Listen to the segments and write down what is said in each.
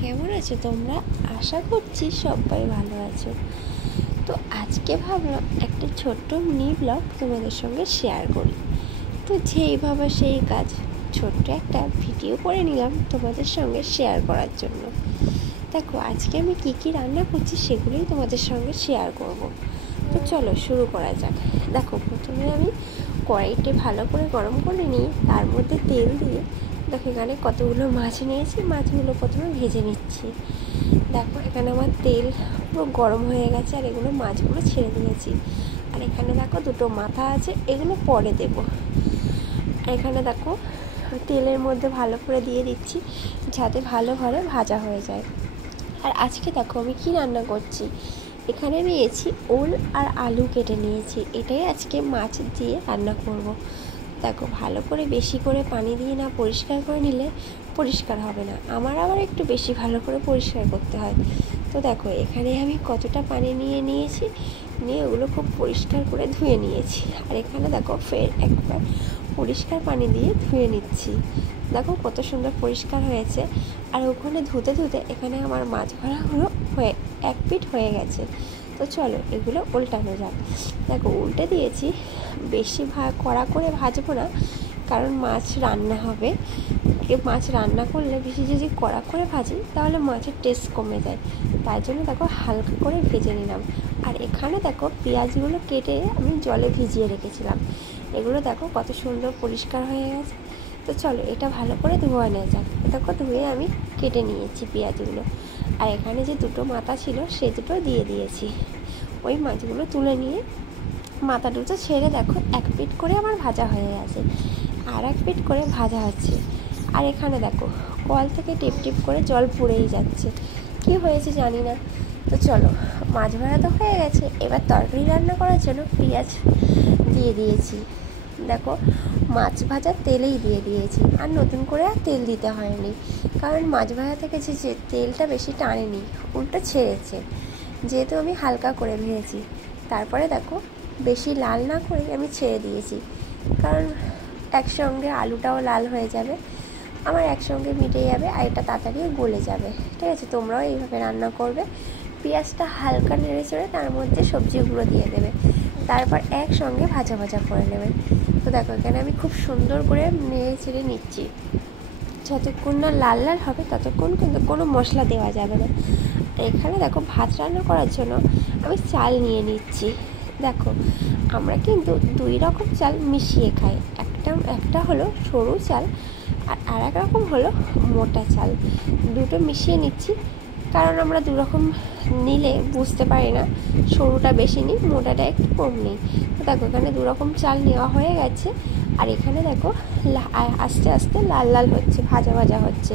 কেমন আছো তোমরা? আশা করছি সবাই ভালো আছো। তো আজকে ভাবলাম একটা ছোট্ট মিনি ব্লগ তোমাদের সঙ্গে শেয়ার করি। তো যেইভাবে সেই কাজ, ছোট্ট একটা ভিডিও করে নিলাম তোমাদের সঙ্গে শেয়ার করার জন্য। দেখো আজকে আমি কি কি রান্না করছি সেগুলোই তোমাদের সঙ্গে শেয়ার করব। তো চলো শুরু করা যাক। দেখো প্রথমে আমি কড়াইতে ভালো করে গরম করে নিয়ে তার মধ্যে তেল দিয়ে দেখো এখানে কতগুলো মাছ নিয়েছি, মাছগুলো প্রথমে ভেজে নিচ্ছি। দেখো এখানে আমার তেল পুরো গরম হয়ে গেছে আর এগুলো মাছগুলো ছেড়ে দিয়েছি। আর এখানে দেখো দুটো মাথা আছে, এগুলো পরে দেবো। আর এখানে দেখো তেলের মধ্যে ভালো করে দিয়ে দিচ্ছি যাতে ভালোভাবে ভাজা হয়ে যায়। আর আজকে দেখো আমি কি রান্না করছি, এখানে নিয়েছি ওল আর আলু কেটে নিয়েছি, এটাই আজকে মাছ দিয়ে রান্না করব। দেখো ভালো করে বেশি করে পানি দিয়ে না পরিষ্কার করে নিলে পরিষ্কার হবে না, আমার আবার একটু বেশি ভালো করে পরিষ্কার করতে হয়। তো দেখো এখানে আমি কতটা পানি নিয়েছি, নিয়ে ওগুলো খুব পরিষ্কার করে ধুয়ে নিয়েছি। আর এখানে দেখো ফের একবার পরিষ্কার পানি দিয়ে ধুয়ে নিচ্ছি। দেখো কত সুন্দর পরিষ্কার হয়েছে। আর ওখানে ধুতে ধুতে এখানে আমার মাছ ভাড়াগুলো এক পিঠ হয়ে গেছে। তো চলো এগুলো উল্টানো যাক। দেখো উল্টে দিয়েছি, বেশি কড়া করে ভাজবো না, কারণ মাছ রান্না হবে। মাছ রান্না করলে বেশি যদি কড়া করে ভাজি তাহলে মাছের টেস্ট কমে যায়, তাই জন্য দেখো হালকা করে ভেজে নিলাম। আর এখানে দেখো পেঁয়াজগুলো কেটে আমি জলে ভিজিয়ে রেখেছিলাম, এগুলো দেখো কত সুন্দর পরিষ্কার হয়ে গেছে। তো চলো এটা ভালো করে ধোয়া নেওয়া যাক। দেখো ধুয়ে আমি কেটে নিয়েছি পেঁয়াজগুলো। আর এখানে যে দুটো মাথা ছিল সে দুটো দিয়ে দিয়েছি। ওই মাছগুলো তুলে নিয়ে মাথা দুটো ছেড়ে দেখো এক পিঠ করে আমার ভাজা হয়ে গেছে, আর এক পিঠ করে ভাজা হচ্ছে। আর এখানে দেখো কল থেকে টিপ টিপ করে জল পড়েই যাচ্ছে, কি হয়েছে জানি না। তো চলো মাছ ভাজা তো হয়ে গেছে, এবার তরকারি রান্না করার জন্য পেঁয়াজ দিয়ে দিয়েছি। দেখো মাছ ভাজার তেলেই দিয়ে দিয়েছি, আর নতুন করে আর তেল দিতে হয়নি, কারণ মাছ ভাজা থেকে যে তেলটা বেশি টানেনি, উল্টো ছেড়েছে, যেহেতু আমি হালকা করে ভেজেছি। তারপরে দেখো বেশি লাল না করে আমি ছেড়ে দিয়েছি, কারণ একসঙ্গে আলুটাও লাল হয়ে যাবে, আমার একসঙ্গে মিটে যাবে আর এটা তাড়াতাড়ি গলে যাবে। ঠিক আছে, তোমরাও এইভাবে রান্না করবে। পেঁয়াজটা হালকা নেড়ে চেড়ে তার মধ্যে সবজিগুলো দিয়ে দেবে, তারপর একসঙ্গে ভাজা ভাজা করে নেবে। তো দেখো এখানে আমি খুব সুন্দর করে নেড়ে চেড়ে নিচ্ছি, যতক্ষণ না লাল লাল হবে ততক্ষণ কিন্তু কোনো মশলা দেওয়া যাবে না। এখানে দেখো ভাত রান্না করার জন্য আমি চাল নিয়ে নিচ্ছি। দেখো আমরা কিন্তু দুই রকম চাল মিশিয়ে খাই, একটা হলো সরু চাল আর এক রকম হলো মোটা চাল। দুটো মিশিয়ে নিচ্ছি, কারণ আমরা দু রকম নিলে বুঝতে পারি না, সরুটা বেশি নিই, মোটাটা একটু কম নিই। তো দেখো এখানে দু রকম চাল নেওয়া হয়ে গেছে। আর এখানে দেখো আস্তে আস্তে লাল লাল হচ্ছে, ভাজা ভাজা হচ্ছে।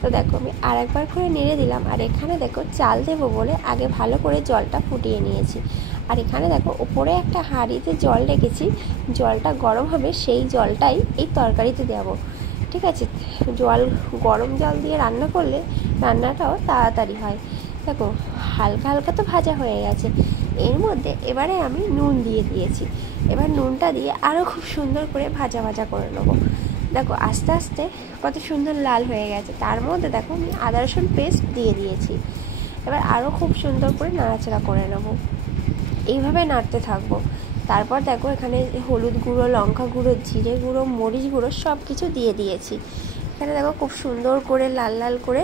তো দেখো আমি আর একবার করে নেড়ে দিলাম। আর এখানে দেখো চাল দেবো বলে আগে ভালো করে জলটা ফুটিয়ে নিয়েছি। আর এখানে দেখো উপরে একটা হাঁড়িতে জল রেখেছি, জলটা গরম হবে, সেই জলটাই এই তরকারিতে দেবো। ঠিক আছে, গরম জল দিয়ে রান্না করলে রান্নাটাও তাড়াতাড়ি হয়। দেখো হালকা হালকা তো ভাজা হয়ে গেছে, এর মধ্যে এবারে আমি নুন দিয়ে দিয়েছি। এবার নুনটা দিয়ে আরও খুব সুন্দর করে ভাজা ভাজা করে নেবো। দেখো আস্তে আস্তে কত সুন্দর লাল হয়ে গেছে, তার মধ্যে দেখো আমি আদা রসুন পেস্ট দিয়ে দিয়েছি। এবার আরও খুব সুন্দর করে নাড়াচাড়া করে নেবো, এইভাবে নাড়তে থাকবো। তারপর দেখো এখানে হলুদ গুঁড়ো, লঙ্কা গুঁড়ো, জিরে গুঁড়ো, মরিচ গুঁড়ো সব কিছু দিয়ে দিয়েছি। এখানে দেখো খুব সুন্দর করে লাল লাল করে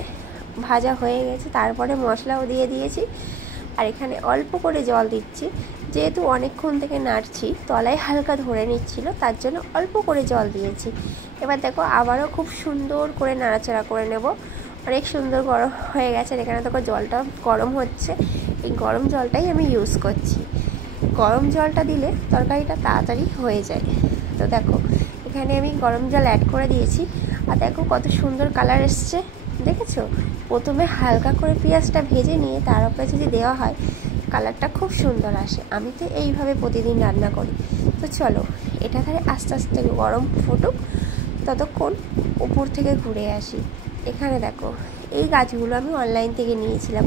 ভাজা হয়ে গেছে, তারপরে মশলাও দিয়ে দিয়েছি। আর এখানে অল্প করে জল দিচ্ছি, যেহেতু অনেকক্ষণ থেকে নাড়ছি, তলায় হালকা ধরে নিচ্ছিল, তার জন্য অল্প করে জল দিয়েছি। এবার দেখো আবারও খুব সুন্দর করে নাড়াচাড়া করে নেব। অনেক সুন্দর গরম হয়ে গেছে। আর এখানে দেখো জলটা গরম হচ্ছে, এই গরম জলটাই আমি ইউজ করছি। গরম জলটা দিলে তরকারিটা তাড়াতাড়ি হয়ে যায়। তো দেখো এখানে আমি গরম জল অ্যাড করে দিয়েছি। আর দেখো কত সুন্দর কালার এসছে, দেখেছো? প্রথমে হালকা করে পেঁয়াজটা ভেজে নিয়ে তার উপরে যদি দেওয়া হয় কালারটা খুব সুন্দর আসে। আমি তো এইভাবে প্রতিদিন রান্না করি। তো চলো এটা তাহলে আস্তে আস্তে গরম ফুটুক, ততক্ষণ উপর থেকে ঘুরে আসি। এখানে দেখো এই গাছগুলো আমি অনলাইন থেকে নিয়েছিলাম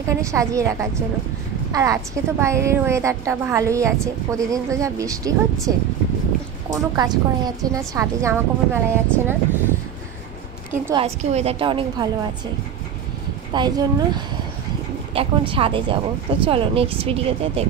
এখানে সাজিয়ে রাখার জন্য। আর আজকে তো বাইরের ওয়েদারটা ভালোই আছে, প্রতিদিন তো যা বৃষ্টি হচ্ছে, কোনো কাজ করা যাচ্ছে না, ছাদে জামা কাপড় মেলা যাচ্ছে না, কিন্তু আজকে ওয়েদারটা অনেক ভালো আছে। তাই জন্য এখন ছাদে যাব। তো চলো নেক্সট ভিডিওতে দেখ।